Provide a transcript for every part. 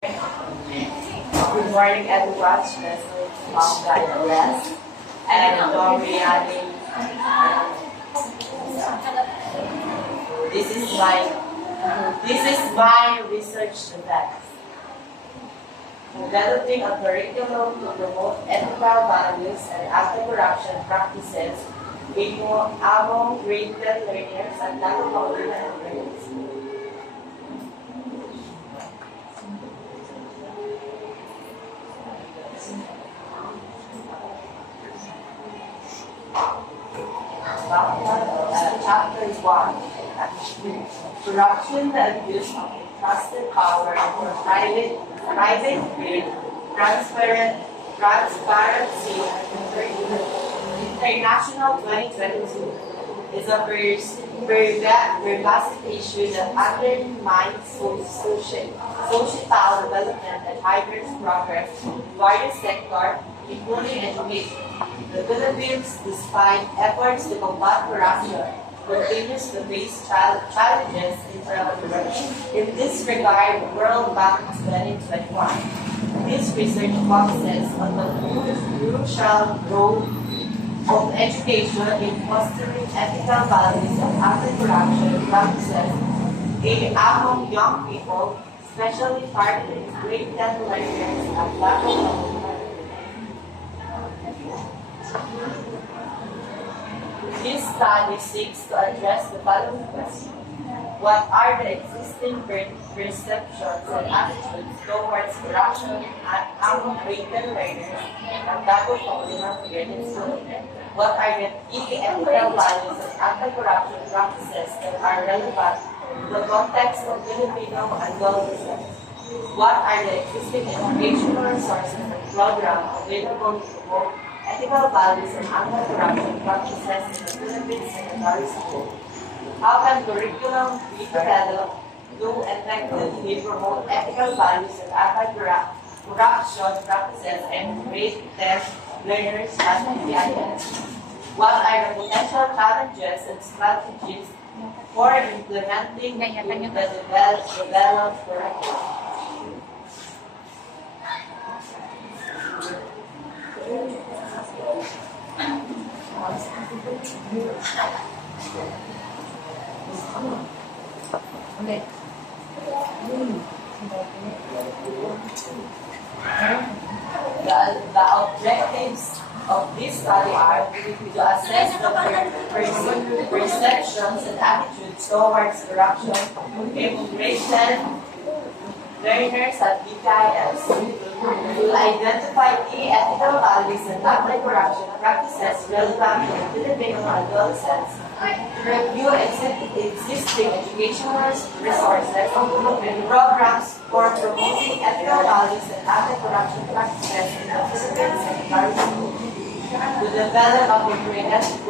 Good morning, everyone. Leslie from Guide West. And Doriani. This is my research defense. Developing a curriculum to promote ethical values and anti-corruption practices among grade 10 learners and non-public learners. Chapter 1. Corruption, the abuse of entrusted power for private gain, transparency, International 2022 is a pervasive issue that undermines societal development and hinders progress in various sectors, including education. The Philippines, despite efforts to combat corruption, continues to face challenges in this regard. World Bank 2021. This research focuses on the crucial role of education in fostering ethical values and anti-corruption practices among young people, especially targeting grade 10 learners and lack of. This study seeks to address the following question. What are the existing perceptions and attitudes towards corruption among grade 10 learners and bago panglimang grade school? What are the key ethical values and anti-corruption practices that are relevant to the context of Filipino and global research? What are the existing educational resources and programs available to promote ethical values and anti-corruption practices in the Philippines secondary school? How can curriculum be developed to effectively promote ethical values and anti-corruption practices in grade 10 learners at PBIS? What are the potential challenges and strategies for implementing the developed curriculum? The objectives of this study are to assess the perceptions and attitudes towards corruption in grade 10 learners at BKS, to identify key ethical values and anti-corruption practices relevant to Filipino adolescents, to review existing educational resources and programs for promoting ethical values and anti-corruption practices in the Philippines secondary school, to develop a comprehensive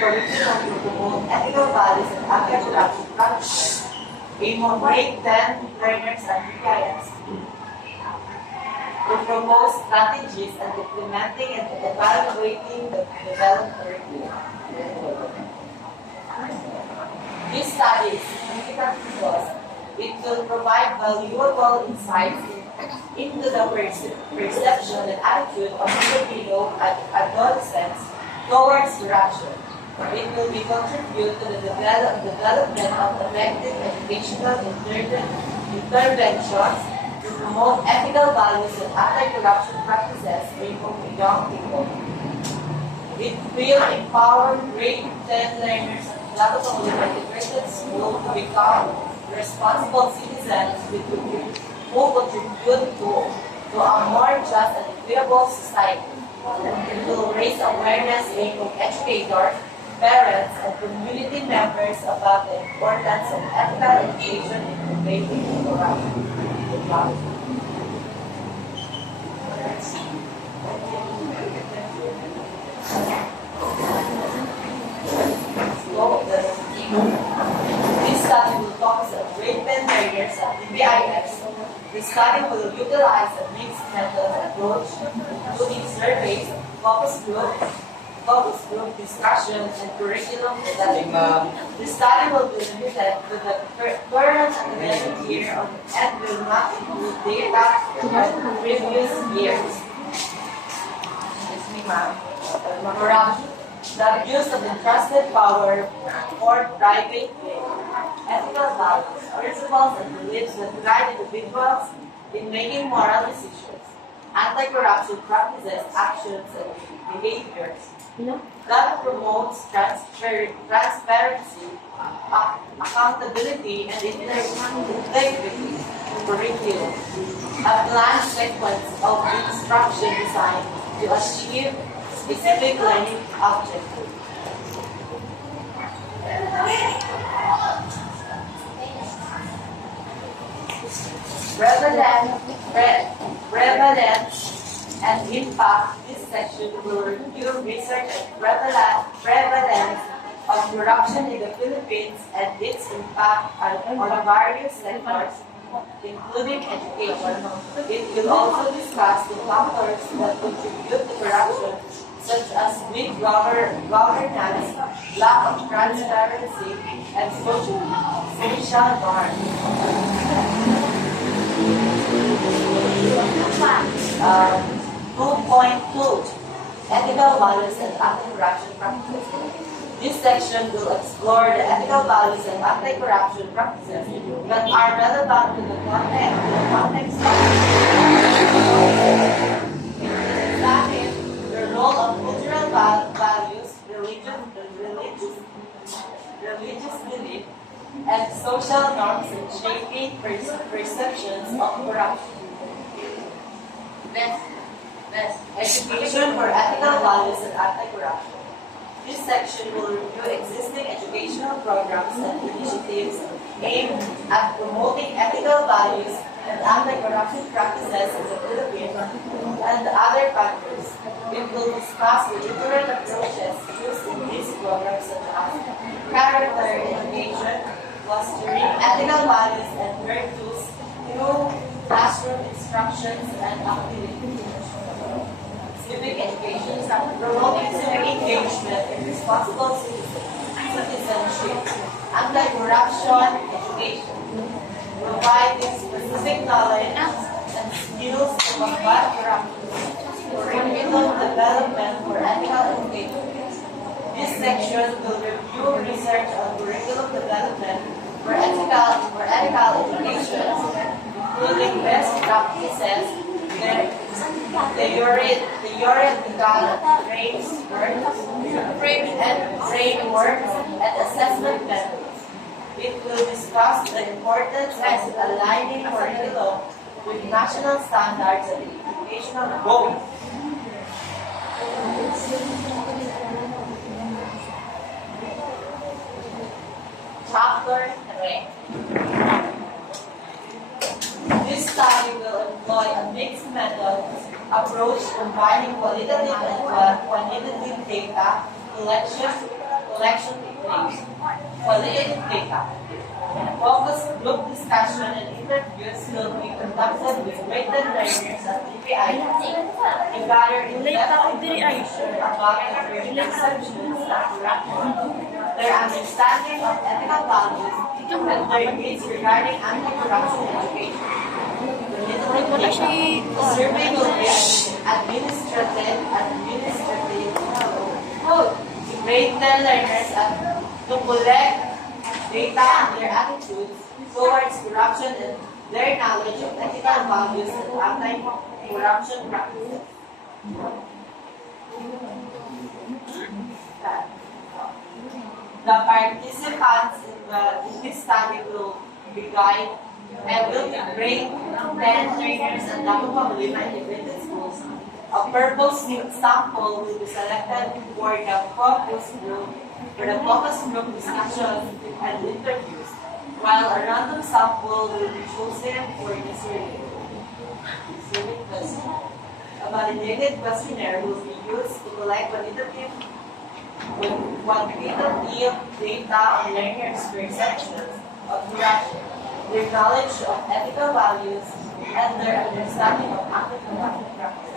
curriculum to promote ethical values and anti-corruption practices among grade 10 learners at BKS, to promote strategies and implementing and evaluating the developed curriculum. This study is significant because it will provide valuable insights into the perception and attitude of Filipino adolescents towards corruption. It will contribute to the development of effective educational interventions to promote ethical values and anti-corruption practices among young people. It will empower grade 10 learners at Plato Integrated School to become responsible citizens who contribute to a more just and equitable society. It will raise awareness among educators, parents, and community members about the importance of ethical education in combating corruption. This study will focus on grade 10 learners at PBIS. The study will utilize a mixed method approach, including surveys, focus groups, focus group discussions, and curriculum development. The study will be limited to the current academic year and will not include data from previous years. Excuse me, ma'am. Corruption. The abuse of entrusted power for private gain. Ethical values, principles, and beliefs that guide individuals in making moral decisions. Anti-corruption practices, actions, and behaviors that promotes transparency, accountability, and integrity. Curriculum. A planned sequence of instruction designed to achieve specific learning objectives. Prevalence and impact. This section will review research and prevalence of corruption in the Philippines and its impact on various sectors, including education. It will also discuss the factors that contribute to corruption, such as weak governance, lack of transparency, and social norms. 2.2 Ethical Values and Anti-Corruption Practices. This section will explore the ethical values and anti-corruption practices that are relevant to the context of examine the role of cultural values, religious belief, and social norms in shaping perceptions of corruption. Education for ethical values and anti-corruption. This section will review existing educational programs and initiatives aimed at promoting ethical values and anti-corruption practices in the Philippines and other countries. It will discuss the different approaches used in these programs, such as character education, fostering ethical values and virtues through classroom instructions and activities. Civic education, promoting civic engagement and responsible citizenship. Anti-corruption education, providing specific knowledge and skills to combat corruption. Curriculum development for ethical education. This section will review research on curriculum development for ethical education, including best practices, frameworks, and assessment methods. It will discuss the importance of aligning curriculum with national standards and educational goals. Chapter 3. This study will employ a mixed method approach combining qualitative and quantitative data collection techniques. Qualitative data. Focus group discussion and interviews will be conducted with graded learners at DPI to gather in-depth information about their perceptions of corruption, their understanding of ethical values, and their needs regarding anti-corruption education. The survey will be administrative to grade the learners and to collect data on their attitudes towards corruption and their knowledge of ethical values and anti-corruption practices. The participants in this study will be guided and will be grade 10 learners at Lago Paulina Integrated Schools. A purpose sample will be selected for the focus group discussion and interviews, while a random sample will be chosen for the survey. A validated questionnaire will be used to collect quantitative data on learners' perceptions of corruption, their knowledge of ethical values, and their understanding of anti-corruption practices.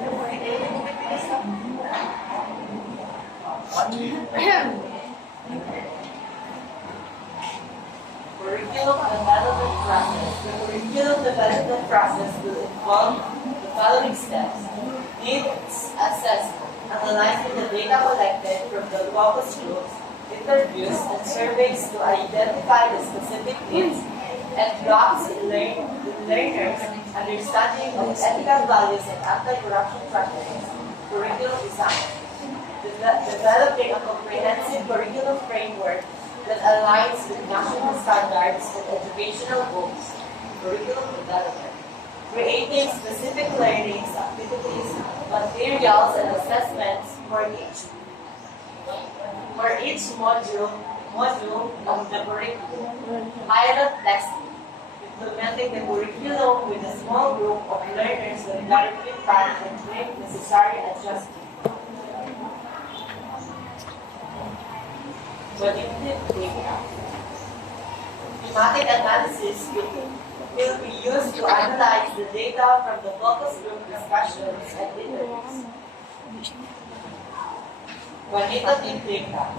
Curriculum development process. The curriculum development process will involve the following steps. Needs assessment, analyzing the data collected from the focus groups, interviews, and surveys to identify the specific needs and gaps in learners' understanding of ethical values and anti-corruption practices. Curriculum design. Developing a comprehensive curriculum framework that aligns with national standards and educational goals. Curriculum development. Creating specific learnings, activities, materials, and assessments for each module of the curriculum. Pilot testing. Implementing the curriculum with a small group of learners with directly plan and make necessary adjustments. Predictive data. Thematic analysis will be used to analyze the data from the focus group discussions and interviews. Quantitative data.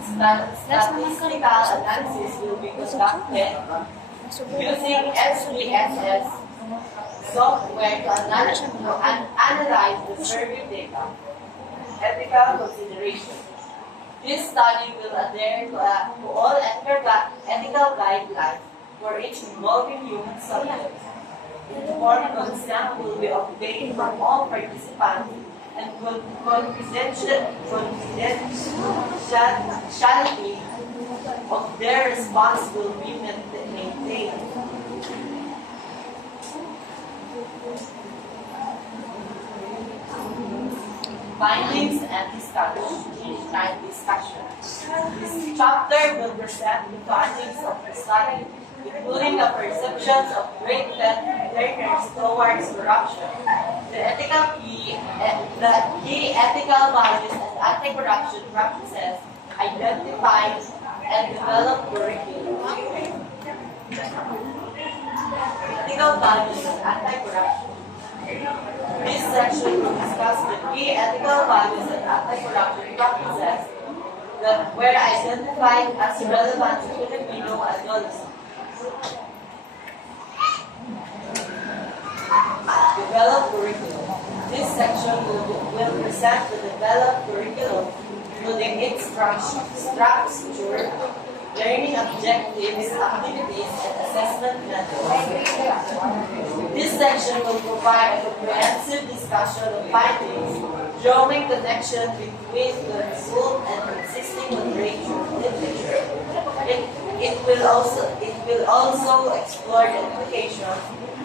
Statistical analysis will be conducted using SPSS software to analyze the survey data. Ethical consideration. This study will adhere to all ethical guidelines for each involving human subjects. Informed consent will be obtained from all participants and confidentiality of their response will be maintained. Findings and discussion. This chapter will present the findings of the study, including the perceptions of great learners towards corruption, the key ethical values and anti-corruption practices identified and developed curriculum. Ethical values and anti-corruption. This section will discuss the key ethical values and anti-corruption practices that were identified as relevant to Filipino adolescents. Develop curriculum. This section will present the developed curriculum, including its structure, learning objectives, activities, and assessment methods. This section will provide a comprehensive discussion of findings, drawing connection between the result and existing literature. It will also explore the implications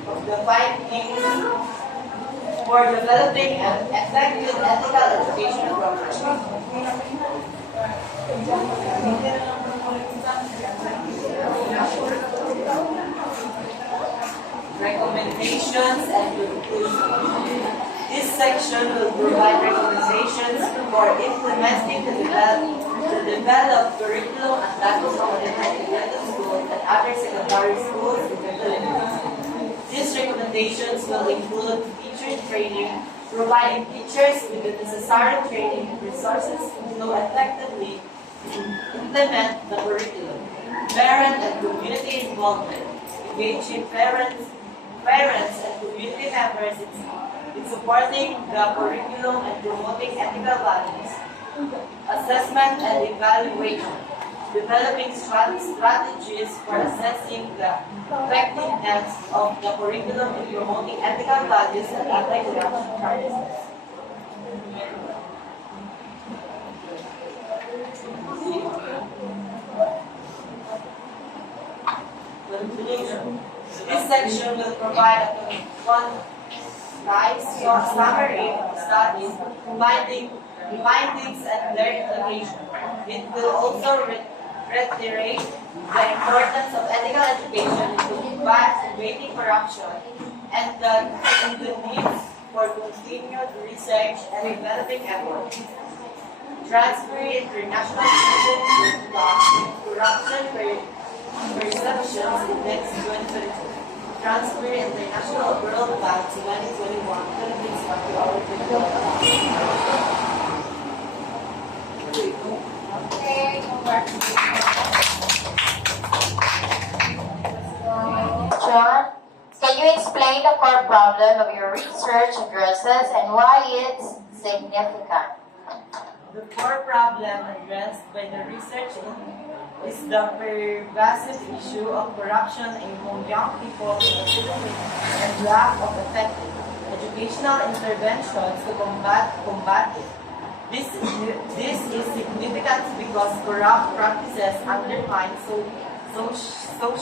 of the findings for developing an effective ethical education program. Recommendations and conclusions. This section will provide recommendations for implementing the developed curriculum and tackles of elementary schools and other secondary schools in the Philippines. These recommendations will include teacher training, providing teachers with the necessary training and resources to effectively implement the curriculum. Parent and community involvement, engaging parents and community members in supporting the curriculum and promoting ethical values. Assessment and evaluation, developing strategies for assessing the effectiveness of the curriculum in promoting ethical values and anti-corruption practices. Conclusion. This section will provide a concise summary of the studies, findings and their implications. It will also reiterate the importance of ethical education in combating corruption and the needs for continued research and developing efforts. Transfer International Institute Corruption Perceptions Index 2022. Transfer International World Bank 2021. Philippines Capital. start. John, can you explain the core problem of your research addresses and why it's significant? The core problem addressed by the research is the pervasive issue of corruption among young people and lack of effective educational interventions to combat it. This is significant because corrupt practices undermine societal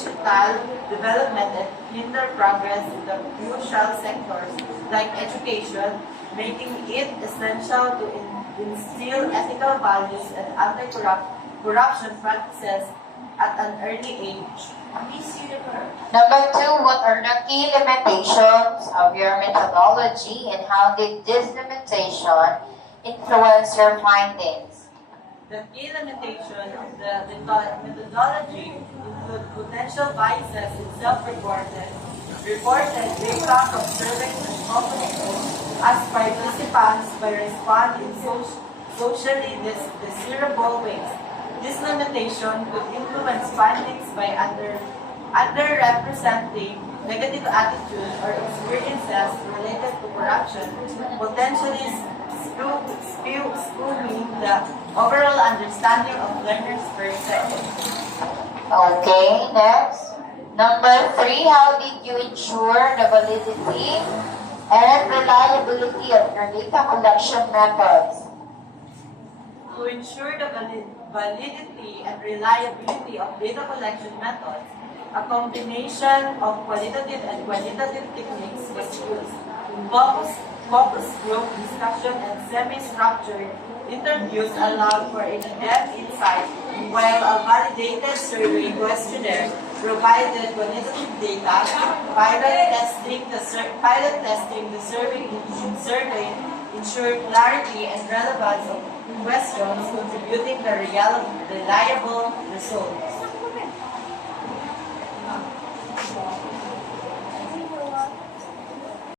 development and hinder progress in the crucial sectors like education, making it essential to instill ethical values and anti-corruption practices at an early age. Number 2, what are the key limitations of your methodology and how did this limitation influence your findings? The key limitation of the methodology include potential biases in self-reported data from surveys and components as participants may respond in socially desirable ways. This limitation could influence findings by underrepresenting negative attitudes or experiences related to corruption, potentially skewing the overall understanding of learners' perspective. Okay, next. Number 3, how did you ensure the validity and reliability of your data collection methods? To ensure the validity and reliability of data collection methods, a combination of qualitative and quantitative techniques was used. Focus group discussion and semi-structured interviews allowed for in-depth insight, while a validated survey questionnaire provided quantitative data. Pilot testing the survey ensured clarity and relevance of questions, contributing the reliable results.